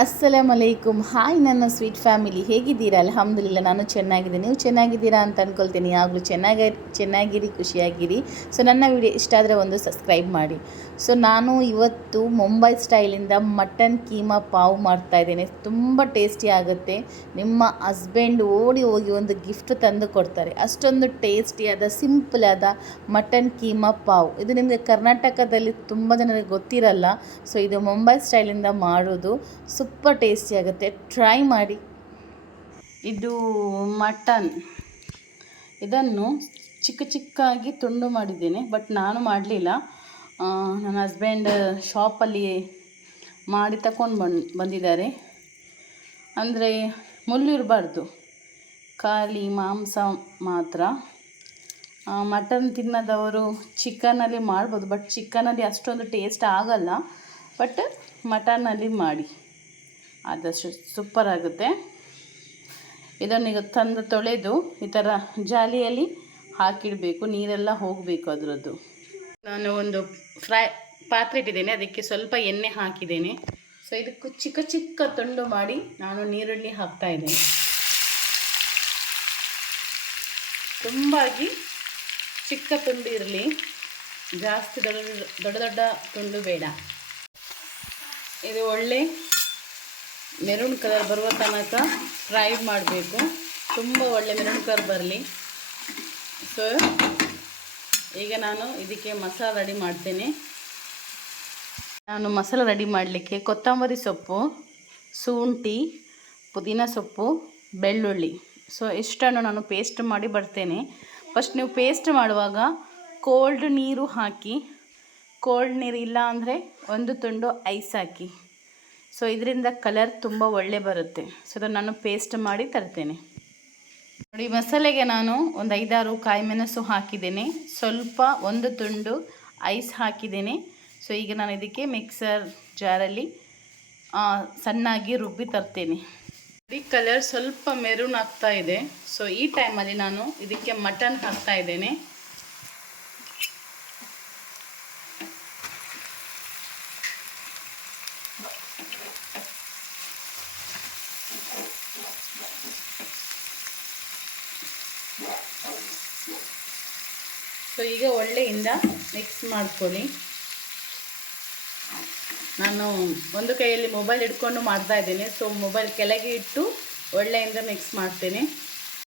ಅಸ್ಸಲಾಮ್ ಅಲೈಕುಮ್ ಹಾಯ್ ನನ್ನ sweet family ಹೇಗಿದ್ದೀರಾ? ಅಲ್ಹಮ್ದುಲಿಲ್ಲ ನಾನು ಚೆನ್ನಾಗಿದ್ದೀನಿ. ನೀವು ಚೆನ್ನಾಗಿದ್ದೀರಾ ಅಂತ ಅಂದ್ಕೊಳ್ತೀನಿ ಯಾವಾಗಲೂ ಚೆನ್ನಾಗಿ, ಚೆನ್ನಾಗಿರಿ, ಖುಷಿಯಾಗಿರಿ. ಸೊ ನನ್ನ ವಿಡಿಯೋ ಇಷ್ಟ ಆದರೆ ಒಂದು ಸಬ್ಸ್ಕ್ರೈಬ್ ಮಾಡಿ. ಸೊ ನಾನು ಇವತ್ತು ಮುಂಬೈ ಸ್ಟೈಲಿಂದ ಮಟನ್ ಕೀಮಾ ಪಾವ್ ಮಾಡ್ತಾ ಇದ್ದೇನೆ. ತುಂಬ ಟೇಸ್ಟಿ ಆಗುತ್ತೆ. ನಿಮ್ಮ ಹಸ್ಬೆಂಡ್ ಓಡಿ ಹೋಗಿ ಒಂದು ಗಿಫ್ಟ್ ತಂದು ಕೊಡ್ತಾರೆ. ಅಷ್ಟೊಂದು ಟೇಸ್ಟಿಯಾದ ಸಿಂಪಲ್ ಆದ ಮಟನ್ ಕೀಮಾ ಪಾವ್. ಇದು ನಿಮಗೆ ಕರ್ನಾಟಕದಲ್ಲಿ ತುಂಬ ಜನರಿಗೆ ಗೊತ್ತಿರಲ್ಲ. ಸೊ ಇದು ಮುಂಬೈ ಸ್ಟೈಲಿಂದ ಮಾಡೋದು. ಸೂಪರ್ ಟೇಸ್ಟಿ ಆಗುತ್ತೆ. ಟ್ರೈ ಮಾಡಿ. ಇದು ಮಟನ್. ಇದನ್ನು ಚಿಕ್ಕ ಚಿಕ್ಕಾಗಿ ತುಂಡು ಮಾಡಿದ್ದೇನೆ, ಬಟ್ ನಾನು ಮಾಡಲಿಲ್ಲ. ನನ್ನ ಹಸ್ಬೆಂಡ್ ಶಾಪಲ್ಲಿ ಮಾಡಿ ತಕೊಂಡು ಬಂದು, ಬಂದಿದ್ದಾರೆ. ಅಂದರೆ ಮುಳ್ಳು ಇರಬಾರ್ದು. ಖಾಲಿ ಮಾಂಸ ಮಾತ್ರ. ಮಟನ್ ತಿನ್ನದವರು ಚಿಕನಲ್ಲಿ ಮಾಡ್ಬೋದು, ಬಟ್ ಚಿಕನಲ್ಲಿ ಅಷ್ಟೊಂದು ಟೇಸ್ಟ್ ಆಗಲ್ಲ. ಬಟ್ ಮಟನಲ್ಲಿ ಮಾಡಿ. ಆದಷ್ಟು ಸೂಪರ್ ಆಗುತ್ತೆ. ಇದನ್ನೀಗ ತಂದು ತೊಳೆದು ಈ ಥರ ಜಾಲಿಯಲ್ಲಿ ಹಾಕಿಡಬೇಕು, ನೀರೆಲ್ಲ ಹೋಗಬೇಕು ಅದರದ್ದು. ನಾನು ಒಂದು ಫ್ರೈ ಪಾತ್ರೆ ಇಟ್ಟಿದ್ದೇನೆ, ಅದಕ್ಕೆ ಸ್ವಲ್ಪ ಎಣ್ಣೆ ಹಾಕಿದ್ದೇನೆ. ಸೊ ಇದಕ್ಕೂ ಚಿಕ್ಕ ಚಿಕ್ಕ ತುಂಡು ಮಾಡಿ ನಾನು ನೀರುಳ್ಳಿ ಹಾಕ್ತಾ ಇದ್ದೇನೆ. ತುಂಬಾಗಿ ಚಿಕ್ಕ ತುಂಡು ಇರಲಿ, ಜಾಸ್ತಿ ದೊಡ್ಡ ದೊಡ್ಡ ದೊಡ್ಡ ತುಂಡು ಬೇಡ. ಇದು ಒಳ್ಳೆ ಮೆರೂನ್ ಕಲರ್ ಬರುವ ತನಕ ಫ್ರೈ ಮಾಡಬೇಕು. ತುಂಬ ಒಳ್ಳೆ ಮೆರೂನ್ ಕಲರ್ ಬರಲಿ. ಸೊ ಈಗ ನಾನು ಇದಕ್ಕೆ ಮಸಾಲ ರೆಡಿ ಮಾಡ್ತೇನೆ. ನಾನು ಮಸಾಲ ರೆಡಿ ಮಾಡಲಿಕ್ಕೆ ಕೊತ್ತಂಬರಿ ಸೊಪ್ಪು, ಶುಂಠಿ, ಪುದೀನ ಸೊಪ್ಪು, ಬೆಳ್ಳುಳ್ಳಿ. ಸೊ ಇಷ್ಟನ್ನು ನಾನು ಪೇಸ್ಟ್ ಮಾಡಿ ಬರ್ತೇನೆ. ಫಸ್ಟ್ ನೀವು ಪೇಸ್ಟ್ ಮಾಡುವಾಗ ಕೋಲ್ಡ್ ನೀರು ಹಾಕಿ ಕೋಲ್ಡ್ ನೀರು ಇಲ್ಲ ಅಂದರೆ ಒಂದು ತುಂಡು ಐಸ್ ಹಾಕಿ. ಸೊ ಇದರಿಂದ ಕಲರ್ ತುಂಬ ಒಳ್ಳೆ ಬರುತ್ತೆ. ಸೊ ಅದನ್ನು ನಾನು ಪೇಸ್ಟ್ ಮಾಡಿ ತರ್ತೇನೆ. ನೋಡಿ, ಮಸಾಲೆಗೆ ನಾನು ಒಂದು ಐದಾರು ಕಾಯಿ ಮೆಣಸು ಹಾಕಿದ್ದೇನೆ. ಸ್ವಲ್ಪ ಒಂದು ತುಂಡು ಐಸ್ ಹಾಕಿದ್ದೇನೆ. ಸೊ ಈಗ ನಾನು ಇದಕ್ಕೆ ಮಿಕ್ಸರ್ ಜಾರಲ್ಲಿ ಸಣ್ಣಾಗಿ ರುಬ್ಬಿ ತರ್ತೇನೆ. ಈ ಕಲರ್ ಸ್ವಲ್ಪ ಮೆರೂನ್ ಆಗ್ತಾ ಇದೆ. ಸೊ ಈ ಟೈಮಲ್ಲಿ ನಾನು ಇದಕ್ಕೆ ಮಟನ್ ಹಾಕ್ತಾ ಇದ್ದೇನೆ. ಸೊ ಈಗ ಒಳ್ಳೆಯಿಂದ ಮಿಕ್ಸ್ ಮಾಡ್ಕೊಳ್ಳಿ. ನಾನು ಒಂದು ಕೈಯಲ್ಲಿ ಮೊಬೈಲ್ ಇಟ್ಕೊಂಡು ಮಾಡ್ತಾ ಇದ್ದೇನೆ. ಸೊ ಮೊಬೈಲ್ ಕೆಳಗೆ ಇಟ್ಟು ಒಳ್ಳೆಯಿಂದ ಮಿಕ್ಸ್ ಮಾಡ್ತೇನೆ.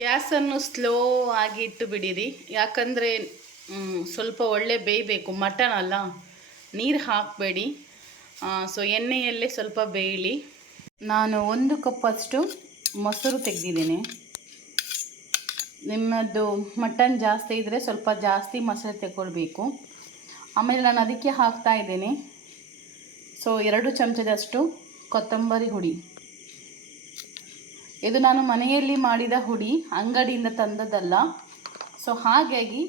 ಗ್ಯಾಸನ್ನು ಸ್ಲೋ ಆಗಿ ಇಟ್ಟು ಬಿಡಿರಿ. ಯಾಕಂದರೆ ಸ್ವಲ್ಪ ಒಳ್ಳೆ ಬೇಯಬೇಕು. ಮಟನ್ ಅಲ್ಲ, ನೀರು ಹಾಕಬೇಡಿ. ಸೊ ಎಣ್ಣೆಯಲ್ಲೇ ಸ್ವಲ್ಪ ಬೇಯಲಿ. ನಾನು ಒಂದು ಕಪ್ಪಷ್ಟು ಮೊಸರು ತೆಗೆದಿದ್ದೇನೆ. ನಿಮ್ಮದು ಮಟನ್ ಜಾಸ್ತಿ ಇದ್ದರೆ ಸ್ವಲ್ಪ ಜಾಸ್ತಿ ಮೊಸರು ತಗೊಳ್ಬೇಕು ಆಮೇಲೆ ನಾನು ಅದಕ್ಕೆ ಹಾಕ್ತಾ ಇದ್ದೀನಿ. ಸೊ ಎರಡು ಚಮಚದಷ್ಟು ಕೊತ್ತಂಬರಿ ಹುಡಿ. ಇದು ನಾನು ಮನೆಯಲ್ಲಿ ಮಾಡಿದ ಹುಡಿ, ಅಂಗಡಿಯಿಂದ ತಂದದಲ್ಲ ಸೊ ಹಾಗಾಗಿ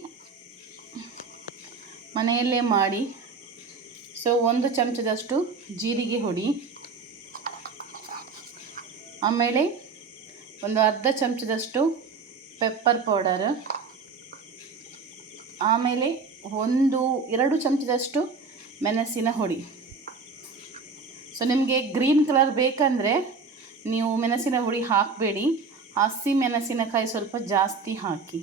ಮನೆಯಲ್ಲೇ ಮಾಡಿ. ಸೊ ಒಂದು ಚಮಚದಷ್ಟು ಜೀರಿಗೆ ಹುಡಿ. ಆಮೇಲೆ ಒಂದು ಅರ್ಧ ಚಮಚದಷ್ಟು ಪೆಪ್ಪರ್ ಪೌಡರ್ ಆಮೇಲೆ ಒಂದು, ಎರಡು ಚಮಚದಷ್ಟು ಮೆಣಸಿನ ಹುಡಿ ಸೊ ನಿಮಗೆ ಗ್ರೀನ್ ಕಲರ್ ಬೇಕಂದರೆ ನೀವು ಮೆಣಸಿನ ಹುಡಿ ಹಾಕಬೇಡಿ. ಹಸಿ ಮೆಣಸಿನಕಾಯಿ ಸ್ವಲ್ಪ ಜಾಸ್ತಿ ಹಾಕಿ.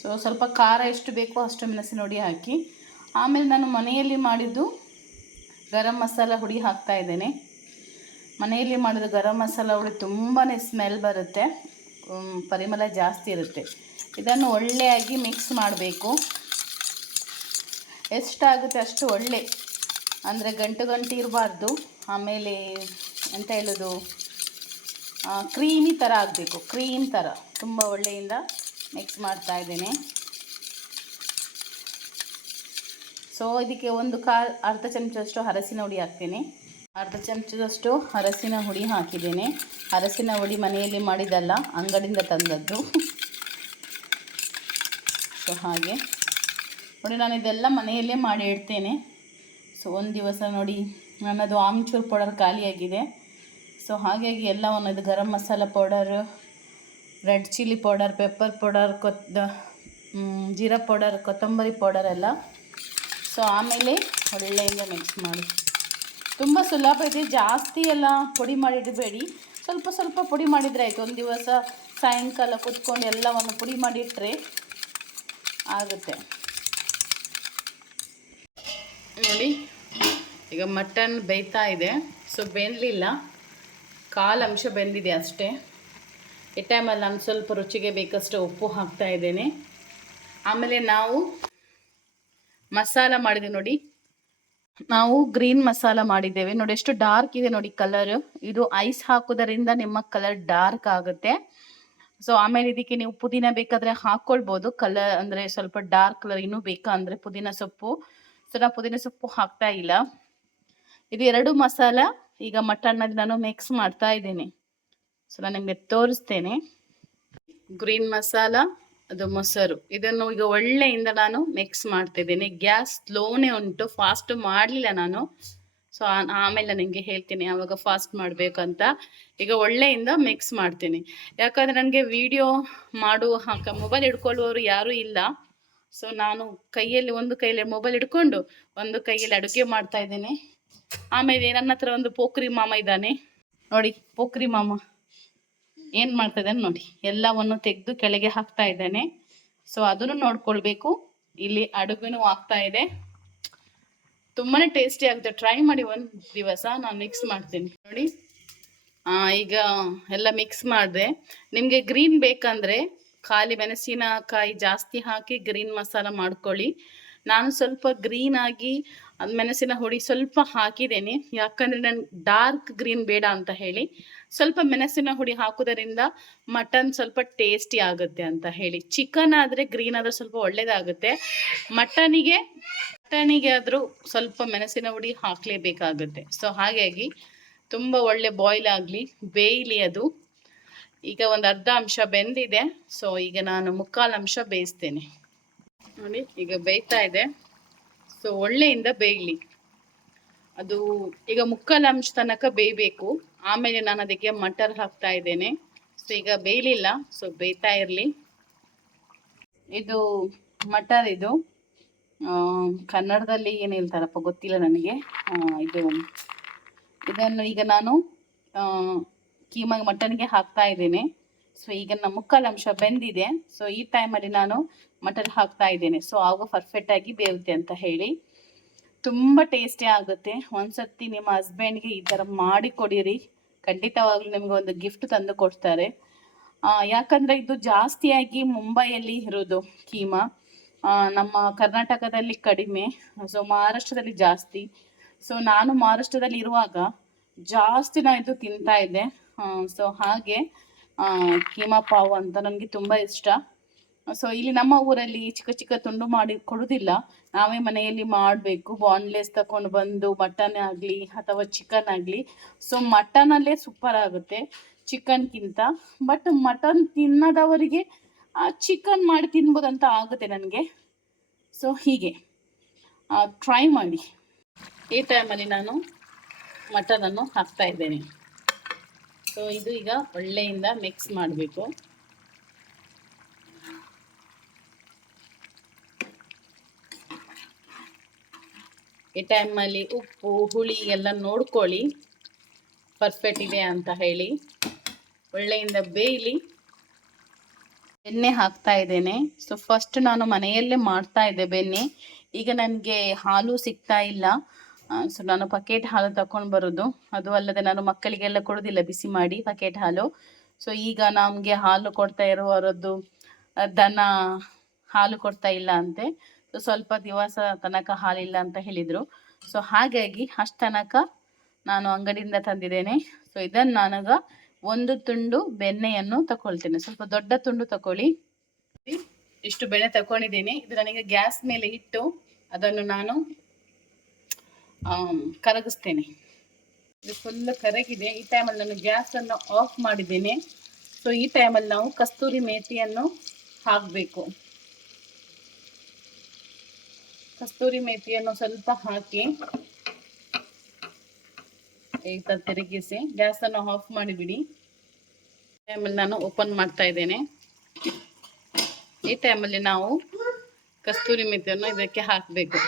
ಸೊ ಸ್ವಲ್ಪ ಖಾರ ಎಷ್ಟು ಬೇಕೋ ಅಷ್ಟು ಮೆಣಸಿನ ಹುಡಿ ಹಾಕಿ. ಆಮೇಲೆ ನಾನು ಮನೆಯಲ್ಲಿ ಮಾಡಿದ್ದು ಗರಂ ಮಸಾಲ ಹುಡಿ ಹಾಕ್ತಾ ಇದ್ದೇನೆ. ಮನೆಯಲ್ಲಿ ಮಾಡಿದ ಗರಂ ಮಸಾಲ ಹುಳಿ ತುಂಬಾ ಸ್ಮೆಲ್ ಬರುತ್ತೆ. ಪರಿಮಳ ಜಾಸ್ತಿ ಇರುತ್ತೆ. ಇದನ್ನು ಒಳ್ಳೆಯಾಗಿ ಮಿಕ್ಸ್ ಮಾಡಬೇಕು. ಎಷ್ಟಾಗುತ್ತೆ ಅಷ್ಟು ಒಳ್ಳೆ. ಅಂದರೆ ಗಂಟು ಗಂಟು ಇರಬಾರ್ದು. ಆಮೇಲೆ ಎಂತ ಹೇಳೋದು? ಕ್ರೀಮಿ ಥರ ಆಗಬೇಕು. ಕ್ರೀಮ್ ಥರ ತುಂಬ ಒಳ್ಳೆಯಿಂದ ಮಿಕ್ಸ್ ಮಾಡ್ತಾ ಇದ್ದೇನೆ. ಸೊ ಇದಕ್ಕೆ ಒಂದು ಕಾ, ಅರ್ಧ ಚಮಚದಷ್ಟು ಅರಸಿನ ಹುಡಿ ಹಾಕ್ತೇನೆ. ಅರ್ಧ ಚಮಚದಷ್ಟು ಅರಸಿನ ಹುಡಿ ಹಾಕಿದ್ದೇನೆ. ಅರಸಿನ ಹುಡಿ ಮನೆಯಲ್ಲಿ ಮಾಡಿದಲ್ಲ ಅಂಗಡಿಯಿಂದ ತಂದದ್ದು. ಸೊ ಹಾಗೆ. ನೋಡಿ, ನಾನು ಇದೆಲ್ಲ ಮನೆಯಲ್ಲೇ ಮಾಡಿ ಇಡ್ತೇನೆ. ಸೊ ಒಂದು ದಿವಸ ನೋಡಿ, ನನ್ನದು ಆಮ್ಚೂರ್ ಪೌಡರ್ ಖಾಲಿಯಾಗಿದೆ. ಸೊ ಹಾಗಾಗಿ ಎಲ್ಲ ಒಂದು garam masala powder, red chilli powder, pepper powder ಕೊತ್ತ jeera powder, ಕೊತ್ತಂಬರಿ ಪೌಡರ್ ಎಲ್ಲ. ಸೊ ಆಮೇಲೆ ಒಳ್ಳೆಯಿಂದ ಮಿಕ್ಸ್ ಮಾಡಿ. ತುಂಬ ಸುಲಭ ಇದೆ. ಜಾಸ್ತಿ ಎಲ್ಲ ಪುಡಿ ಮಾಡಿಡಬೇಡಿ. ಸ್ವಲ್ಪ ಸ್ವಲ್ಪ ಪುಡಿ ಮಾಡಿದರೆ ಆಯಿತು. ಒಂದು ದಿವಸ ಸಾಯಂಕಾಲ ಕುತ್ಕೊಂಡು ಎಲ್ಲವನ್ನು ಪುಡಿ ಮಾಡಿಟ್ರೆ ಆಗುತ್ತೆ. ನೋಡಿ, ಈಗ ಮಟನ್ ಬೇಯ್ತಾ ಇದೆ. ಸೊ, ಬೆಂದಲಿಲ್ಲ. ಕಾಲು ಅಂಶ ಬೆಂದಿದೆ ಅಷ್ಟೇ. ಈ ಟೈಮಲ್ಲಿ ನಾನು ಸ್ವಲ್ಪ ರುಚಿಗೆ ಬೇಕಷ್ಟು ಉಪ್ಪು ಹಾಕ್ತಾ ಇದ್ದೇನೆ. ಆಮೇಲೆ ನಾವು ಮಸಾಲ ಮಾಡಿದೆ ನೋಡಿ. ನಾವು ಗ್ರೀನ್ ಮಸಾಲ ಮಾಡಿದ್ದೇವೆ. ನೋಡಿ, ಎಷ್ಟು ಡಾರ್ಕ್ ಇದೆ ನೋಡಿ ಕಲರ್ ಇದು ಐಸ್ ಹಾಕೋದರಿಂದ ನಿಮ್ಮ ಕಲರ್ ಡಾರ್ಕ್ ಆಗುತ್ತೆ. ಸೊ ಆಮೇಲೆ ಇದಕ್ಕೆ ನೀವು ಪುದೀನ ಬೇಕಾದ್ರೆ ಹಾಕೊಳ್ಬೋದು. ಕಲರ್ ಅಂದ್ರೆ ಸ್ವಲ್ಪ ಡಾರ್ಕ್ ಕಲರ್ ಇನ್ನೂ ಬೇಕಾ ಅಂದ್ರೆ ಪುದೀನ ಸೊಪ್ಪು. ಸೊ ನಾ ಪುದೀನ ಸೊಪ್ಪು ಹಾಕ್ತಾ ಇಲ್ಲ. ಇದು ಎರಡು ಮಸಾಲ ಈಗ ಮಟನ್ನಲ್ಲಿ ನಾನು ಮಿಕ್ಸ್ ಮಾಡ್ತಾ ಇದ್ದೀನಿ. ಸೊ ನಾನು ನಿಮಗೆ ತೋರಿಸ್ತೇನೆ. ಗ್ರೀನ್ ಮಸಾಲ ಅದು ಮೊಸರು. ಇದನ್ನು ಈಗ ಒಳ್ಳೆಯಿಂದ ನಾನು ಮಿಕ್ಸ್ ಮಾಡ್ತಿದ್ದೀನಿ. ಗ್ಯಾಸ್ ಸ್ಲೋನೇ ಉಂಟು ಫಾಸ್ಟ್ ಮಾಡಲಿಲ್ಲ ನಾನು. ಸೊ ಆಮೇಲೆ ನನಗೆ ಹೇಳ್ತೀನಿ ಯಾವಾಗ ಫಾಸ್ಟ್ ಮಾಡಬೇಕಂತ. ಈಗ ಒಳ್ಳೆಯಿಂದ ಮಿಕ್ಸ್ ಮಾಡ್ತೀನಿ. ಯಾಕಂದರೆ ನನಗೆ ವಿಡಿಯೋ ಮಾಡುವ ಹಾಕ ಮೊಬೈಲ್ ಹಿಡ್ಕೊಳ್ಳುವವರು ಯಾರೂ ಇಲ್ಲ. ಸೊ ನಾನು ಕೈಯಲ್ಲಿ, ಒಂದು ಕೈಯಲ್ಲಿ ಮೊಬೈಲ್ ಹಿಡ್ಕೊಂಡು, ಒಂದು ಕೈಯಲ್ಲಿ ಅಡುಗೆ ಮಾಡ್ತಾ ಇದ್ದೇನೆ. ಆಮೇಲೆ ನನ್ನ ಹತ್ರ ಒಂದು ಪೋಖ್ರಿ ಮಾಮ ಇದ್ದಾನೆ. ನೋಡಿ, ಪೋಖ್ರಿ ಮಾಮ. ಏನು ಮಾಡ್ತಾ ಇದ್ದಾನೆ ನೋಡಿ ಎಲ್ಲವನ್ನು ತೆಗೆದು ಕೆಳಗೆ ಹಾಕ್ತಾ ಇದ್ದಾನೆ. ಸೊ ಅದನ್ನು ನೋಡ್ಕೊಳ್ಬೇಕು. ಇಲ್ಲಿ ಅಡುಗೆನೂ ಆಗ್ತಾ ಇದೆ. ತುಂಬಾನೇ ಟೇಸ್ಟಿ ಆಗುತ್ತೆ. ಟ್ರೈ ಮಾಡಿ ಒಂದು ದಿವಸ ನಾನು ಮಿಕ್ಸ್ ಮಾಡ್ತೀನಿ. ನೋಡಿ ಆ, ಈಗ ಎಲ್ಲ ಮಿಕ್ಸ್ ಮಾಡಿದೆ. ನಿಮಗೆ ಗ್ರೀನ್ ಬೇಕಂದ್ರೆ ಖಾಲಿ ಮೆಣಸಿನಕಾಯಿ ಜಾಸ್ತಿ ಹಾಕಿ ಗ್ರೀನ್ ಮಸಾಲ ಮಾಡ್ಕೊಳ್ಳಿ. ನಾನು ಸ್ವಲ್ಪ ಗ್ರೀನ್ ಆಗಿ ಮೆಣಸಿನ ಹುಡಿ ಸ್ವಲ್ಪ ಹಾಕಿದ್ದೇನೆ. ಯಾಕಂದ್ರೆ ನನ್ಗೆ ಡಾರ್ಕ್ ಗ್ರೀನ್ ಬೇಡ ಅಂತ ಹೇಳಿ. ಸ್ವಲ್ಪ ಮೆಣಸಿನ ಹುಡಿ ಹಾಕೋದರಿಂದ ಮಟನ್ ಸ್ವಲ್ಪ ಟೇಸ್ಟಿ ಆಗುತ್ತೆ ಅಂತ ಹೇಳಿ. ಚಿಕನ್ ಆದರೆ ಗ್ರೀನ್ ಆದ್ರೆ ಸ್ವಲ್ಪ ಒಳ್ಳೇದಾಗುತ್ತೆ. ಮಟನಿಗೆ ಮಟನಿಗೆ ಆದರೂ ಸ್ವಲ್ಪ ಮೆಣಸಿನ ಹುಡಿ ಹಾಕಲೇಬೇಕಾಗುತ್ತೆ. ಸೊ ಹಾಗಾಗಿ ತುಂಬ ಒಳ್ಳೆ ಬಾಯ್ಲ್ ಆಗ್ಲಿ, ಬೇಯಲಿ ಅದು. ಈಗ ಒಂದು ಅರ್ಧ ಅಂಶ ಬೆಂದಿದೆ. ಸೊ ಈಗ ನಾನು ಮುಕ್ಕಾಲು ಅಂಶ ಬೇಯಿಸ್ತೇನೆ. ನೋಡಿ, ಈಗ ಬೇಯ್ತಾ ಇದೆ. ಸೊ ಒಳ್ಳೆಯಿಂದ ಬೇಯಲಿ. ಅದು ಈಗ ಮುಕ್ಕಾಲು ಅಂಶ ತನಕ ಬೇಯಬೇಕು. ಆಮೇಲೆ ನಾನು ಅದಕ್ಕೆ ಮಟರ್ ಹಾಕ್ತಾ ಇದ್ದೇನೆ. ಸೊ ಈಗ ಬೇಯಲಿಲ್ಲ. ಸೊ ಬೇಯ್ತಾ ಇರಲಿ. ಇದು ಮಟರ್ ಇದು ಕನ್ನಡದಲ್ಲಿ ಏನು ಹೇಳ್ತಾರಪ್ಪ ಗೊತ್ತಿಲ್ಲ ನನಗೆ. ಇದು, ಇದನ್ನು ಈಗ ನಾನು ಕೀಮಾ ಮಟನ್ಗೆ ಹಾಕ್ತಾ ಇದ್ದೇನೆ. ಸೊ ಈಗ ನಮ್ಮ ಮುಕ್ಕಾಲು ಅಂಶ ಬೆಂದಿದೆ. ಸೊ ಈ ಟೈಮಲ್ಲಿ ನಾನು ಮಟನ್ ಹಾಕ್ತಾ ಇದ್ದೇನೆ. ಸೊ ಆಗ ಪರ್ಫೆಕ್ಟ್ ಆಗಿ ಬೇಯುತ್ತೆ ಅಂತ ಹೇಳಿ. ತುಂಬ ಟೇಸ್ಟಿ ಆಗುತ್ತೆ. ಒಂದ್ಸತಿ ನಿಮ್ಮ ಹಸ್ಬೆಂಡ್ಗೆ ಈ ಥರ ಮಾಡಿ ಕೊಡಿರಿ. ಖಂಡಿತವಾಗ್ಲೂ ನಿಮ್ಗೆ ಒಂದು ಗಿಫ್ಟ್ ತಂದು ಕೊಡ್ತಾರೆ. ಯಾಕಂದ್ರೆ ಇದು ಜಾಸ್ತಿಯಾಗಿ ಮುಂಬೈಯಲ್ಲಿ ಇರೋದು ಕೀಮಾ. ನಮ್ಮ ಕರ್ನಾಟಕದಲ್ಲಿ ಕಡಿಮೆ. ಸೊ ಮಹಾರಾಷ್ಟ್ರದಲ್ಲಿ ಜಾಸ್ತಿ. ಸೊ ನಾನು ಮಹಾರಾಷ್ಟ್ರದಲ್ಲಿ ಇರುವಾಗ ಜಾಸ್ತಿ ನಾನು ಇದು ತಿಂತಾ ಇದ್ದೆ. ಸೊ ಹಾಗೆ ಕೀಮಾ ಪಾವ್ ಅಂತ ನನಗೆ ತುಂಬ ಇಷ್ಟ. ಸೊ ಇಲ್ಲಿ ನಮ್ಮ ಊರಲ್ಲಿ ಚಿಕ್ಕ ಚಿಕ್ಕ ತುಂಡು ಮಾಡಿ ಕೊಡುದಿಲ್ಲ. ನಾವೇ ಮನೆಯಲ್ಲಿ ಮಾಡಬೇಕು. ಬಾನ್ಲೆಸ್ ತಕೊಂಡು ಬಂದು ಮಟನ್ ಆಗಲಿ ಅಥವಾ ಚಿಕನ್ ಆಗಲಿ. ಸೊ ಮಟನಲ್ಲೇ ಸೂಪರ್ ಆಗುತ್ತೆ ಚಿಕನ್ಗಿಂತ ಬಟ್ ಮಟನ್ ತಿನ್ನದವರಿಗೆ ಚಿಕನ್ ಮಾಡಿ ತಿನ್ಬೋದಂತ ಆಗುತ್ತೆ ನನಗೆ. ಸೊ ಹೀಗೆ. ಟ್ರೈ ಮಾಡಿ. ಈ ಟೈಮಲ್ಲಿ ನಾನು ಮಟನನ್ನು ಹಾಕ್ತಾ ಇದ್ದೇನೆ. ಸೊ ಇದು ಈಗ ಒಳ್ಳೆಯಿಂದ ಮಿಕ್ಸ್ ಮಾಡಬೇಕು. ಈ ಟೈಮಲ್ಲಿ ಉಪ್ಪು, ಹುಳಿ ಎಲ್ಲ ನೋಡ್ಕೊಳ್ಳಿ. ಪರ್ಫೆಕ್ಟ್ ಇದೆ ಅಂತ ಹೇಳಿ. ಒಳ್ಳೆಯಿಂದ ಬೇಯಲಿ. ಬೆಣ್ಣೆ ಹಾಕ್ತಾ ಇದ್ದೇನೆ. ಸೊ ಫಸ್ಟ್ ನಾನು ಮನೆಯಲ್ಲೇ ಮಾಡ್ತಾ ಇದ್ದೆ ಬೆಣ್ಣೆ. ಈಗ ನನಗೆ ಹಾಲು ಸಿಗ್ತಾ ಇಲ್ಲ. ಸೊ ನಾನು ಪಕೆಟ್ ಹಾಲು ತಕೊಂಡು ಬರೋದು. ಅದು ಅಲ್ಲದೆ ನಾನು ಮಕ್ಕಳಿಗೆಲ್ಲ ಕೊಡೋದಿಲ್ಲ, ಬಿಸಿ ಮಾಡಿ ಪಕೆಟ್ ಹಾಲು. ಸೊ ಈಗ ನಮಗೆ ಹಾಲು ಕೊಡ್ತಾ ಇರುವವರದ್ದು ದನ ಹಾಲು ಕೊಡ್ತಾ ಇಲ್ಲ ಅಂತೆ. ಸ್ವಲ್ಪ ದಿವಸ ತನಕ ಹಾಲಿಲ್ಲ ಅಂತ ಹೇಳಿದರು. ಸೊ ಹಾಗಾಗಿ ಅಷ್ಟು ತನಕ ನಾನು ಅಂಗಡಿಯಿಂದ ತಂದಿದ್ದೇನೆ. ಸೊ ಇದನ್ನು ನಾನೀಗ ಒಂದು ತುಂಡು ಬೆಣ್ಣೆಯನ್ನು ತಕೊಳ್ತೇನೆ. ಸ್ವಲ್ಪ ದೊಡ್ಡ ತುಂಡು ತಕೊಳ್ಳಿ. ಇಷ್ಟು ಬೆಣ್ಣೆ ತಕೊಂಡಿದ್ದೇನೆ. ಇದು ನನಗೆ ಗ್ಯಾಸ್ ಮೇಲೆ ಇಟ್ಟು ಅದನ್ನು ನಾನು ಕರಗಿಸ್ತೇನೆ. ಇದು ಫುಲ್ ಕರಗಿದೆ. ಈ ಟೈಮಲ್ಲಿ ನಾನು ಗ್ಯಾಸನ್ನು ಆಫ್ ಮಾಡಿದ್ದೇನೆ. ಸೊ ಈ ಟೈಮಲ್ಲಿ ನಾವು ಕಸ್ತೂರಿ ಮೇಥಿಯನ್ನು ಹಾಕಬೇಕು. ಕಸ್ತೂರಿ ಮೇಥಿಯನ್ನು ಸ್ವಲ್ಪ ಹಾಕಿ ಈ ತಿರುಗಿಸಿ ಗ್ಯಾಸನ್ನು ಆಫ್ ಮಾಡಿಬಿಡಿ. ಟೈಮಲ್ಲಿ ನಾನು ಓಪನ್ ಮಾಡ್ತಾ ಇದ್ದೇನೆ. ಈ ಟೈಮಲ್ಲಿ ನಾವು ಕಸ್ತೂರಿ ಮೆಥಿಯನ್ನು ಇದಕ್ಕೆ ಹಾಕಬೇಕು.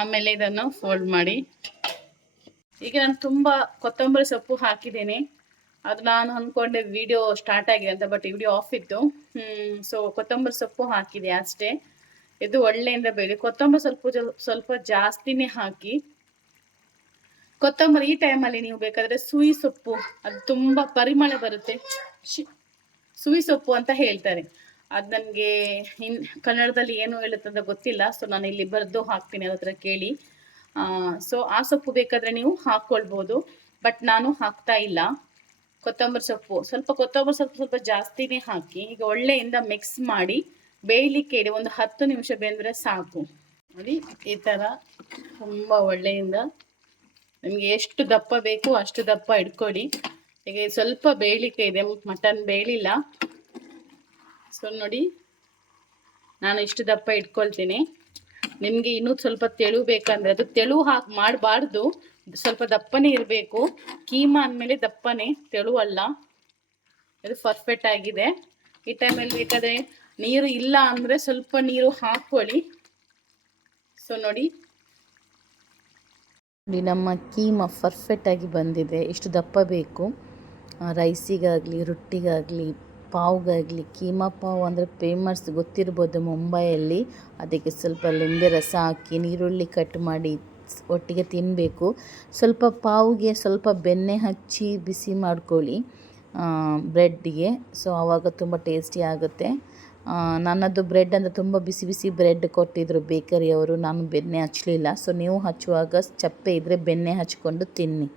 ಆಮೇಲೆ ಇದನ್ನು ಫೋಲ್ಡ್ ಮಾಡಿ. ಈಗ ನಾನು ತುಂಬ ಕೊತ್ತಂಬರಿ ಸೊಪ್ಪು ಹಾಕಿದ್ದೇನೆ. ಅದು ನಾನು ಅಂದ್ಕೊಂಡೆ ವಿಡಿಯೋ ಸ್ಟಾರ್ಟ್ ಆಗಿದೆ ಅಂತ ಬಟ್ ವಿಡಿಯೋ ಆಫ್ ಇತ್ತು. ಸೊ ಕೊತ್ತಂಬರಿ ಸೊಪ್ಪು ಹಾಕಿದೆ ಅಷ್ಟೇ. ಇದು ಒಳ್ಳೆಯಿಂದ ಬೇಳೆ ಕೊತ್ತಂಬರಿ ಸ್ವಲ್ಪ ಸ್ವಲ್ಪ ಜಾಸ್ತಿನೇ ಹಾಕಿ. ಕೊತ್ತಂಬರಿ ಈ ಟೈಮಲ್ಲಿ ನೀವು ಬೇಕಾದ್ರೆ ಸುಯಿ ಸೊಪ್ಪು, ಅದು ತುಂಬ ಪರಿಮಳ ಬರುತ್ತೆ. ಶಿ ಸುಯಿ ಸೊಪ್ಪು ಅಂತ ಹೇಳ್ತಾರೆ. ಅದು ನನಗೆ ಇನ್ ಕನ್ನಡದಲ್ಲಿ ಏನು ಹೇಳುತ್ತೆ ಅಂತ ಗೊತ್ತಿಲ್ಲ ಸೊ ನಾನು ಇಲ್ಲಿ ಬರೆದು ಹಾಕ್ತೀನಿ ಅದ್ರ ಹತ್ರ ಕೇಳಿ. ಸೊ ಆ ಸೊಪ್ಪು ಬೇಕಾದರೆ ನೀವು ಹಾಕ್ಕೊಳ್ಬೋದು ಬಟ್ ನಾನು ಹಾಕ್ತಾ ಇಲ್ಲ. ಕೊತ್ತಂಬರಿ ಸೊಪ್ಪು. ಸ್ವಲ್ಪ ಕೊತ್ತಂಬರಿ ಸೊಪ್ಪು ಸ್ವಲ್ಪ ಜಾಸ್ತಿನೇ ಹಾಕಿ ಈಗ ಒಳ್ಳೆಯಿಂದ ಮಿಕ್ಸ್ ಮಾಡಿ ಬೇಯಲಿಕ್ಕೆ ಇಡಿ ಒಂದು ಹತ್ತು ನಿಮಿಷ ಬೆಂದರೆ ಸಾಕು. ನೋಡಿ, ಈ ಥರ ತುಂಬ ಒಳ್ಳೆಯಿಂದ ನಿಮಗೆ ಎಷ್ಟು ದಪ್ಪ ಬೇಕು ಅಷ್ಟು ದಪ್ಪ ಇಟ್ಕೊಡಿ ಈಗ ಸ್ವಲ್ಪ ಬೇಯಲಿಕ್ಕೆ ಇದೆ, ಮಟನ್ ಬೇಯಲಿಲ್ಲ. ಸೊ ನೋಡಿ, ನಾನು ಇಷ್ಟು ದಪ್ಪ ಇಟ್ಕೊಳ್ತೀನಿ. ನಿಮಗೆ ಇನ್ನೂ ಸ್ವಲ್ಪ ತೆಳು ಬೇಕಂದ್ರೆ ಅದು ತೆಳು ಹಾಕಿ ಮಾಡಬಾರ್ದು. ಸ್ವಲ್ಪ ದಪ್ಪನೇ ಇರಬೇಕು. ಕೀಮಾ ಅಂದಮೇಲೆ ದಪ್ಪನೇ ತೆಳುವಲ್ಲ ಅದು ಪರ್ಫೆಕ್ಟ್ ಆಗಿದೆ. ಈ ಟೈಮಲ್ಲಿ ಬೇಕಾದರೆ ನೀರು ಇಲ್ಲ ಅಂದರೆ ಸ್ವಲ್ಪ ನೀರು ಹಾಕ್ಕೊಳ್ಳಿ ಸೊ ನೋಡಿ. ನೋಡಿ, ನಮ್ಮ ಕೀಮ ಪರ್ಫೆಕ್ಟಾಗಿ ಬಂದಿದೆ. ಎಷ್ಟು ದಪ್ಪ ಬೇಕು. ರೈಸಿಗಾಗಲಿ ರೊಟ್ಟಿಗಾಗಲಿ, ಪಾವ್ಗಾಗಲಿ, ಕೀಮಾ ಪಾವ್ ಅಂದರೆ ಫೇಮಸ್ ಗೊತ್ತಿರ್ಬೋದು ಮುಂಬೈಯಲ್ಲಿ. ಅದಕ್ಕೆ ಸ್ವಲ್ಪ ಲಿಂಬೆ ರಸ ಹಾಕಿ, ನೀರುಳ್ಳಿ ಕಟ್ ಮಾಡಿ ಒಟ್ಟಿಗೆ ತಿನ್ನಬೇಕು ಸ್ವಲ್ಪ ಪಾವ್ಗೆ ಸ್ವಲ್ಪ ಬೆಣ್ಣೆ ಹಚ್ಚಿ ಬಿಸಿ ಮಾಡ್ಕೊಳ್ಳಿ ಬ್ರೆಡ್ಡಿಗೆ ಸೊ ಆವಾಗ ತುಂಬ ಟೇಸ್ಟಿ ಆಗುತ್ತೆ. ನನ್ನದು ಬ್ರೆಡ್ ಅಂದರೆ ತುಂಬ ಬಿಸಿ ಬಿಸಿ ಬ್ರೆಡ್ ಕೊಟ್ಟಿದ್ದರು ಬೇಕರಿಯವರು ನಾನು ಬೆಣ್ಣೆ ಹಚ್ಚಲಿಲ್ಲ ಸೊ, ನೀವು ಹಚ್ಚುವಾಗ ಚಪ್ಪೆ ಇದ್ದರೆ ಬೆಣ್ಣೆ ಹಚ್ಕೊಂಡು ತಿನ್ನಿ.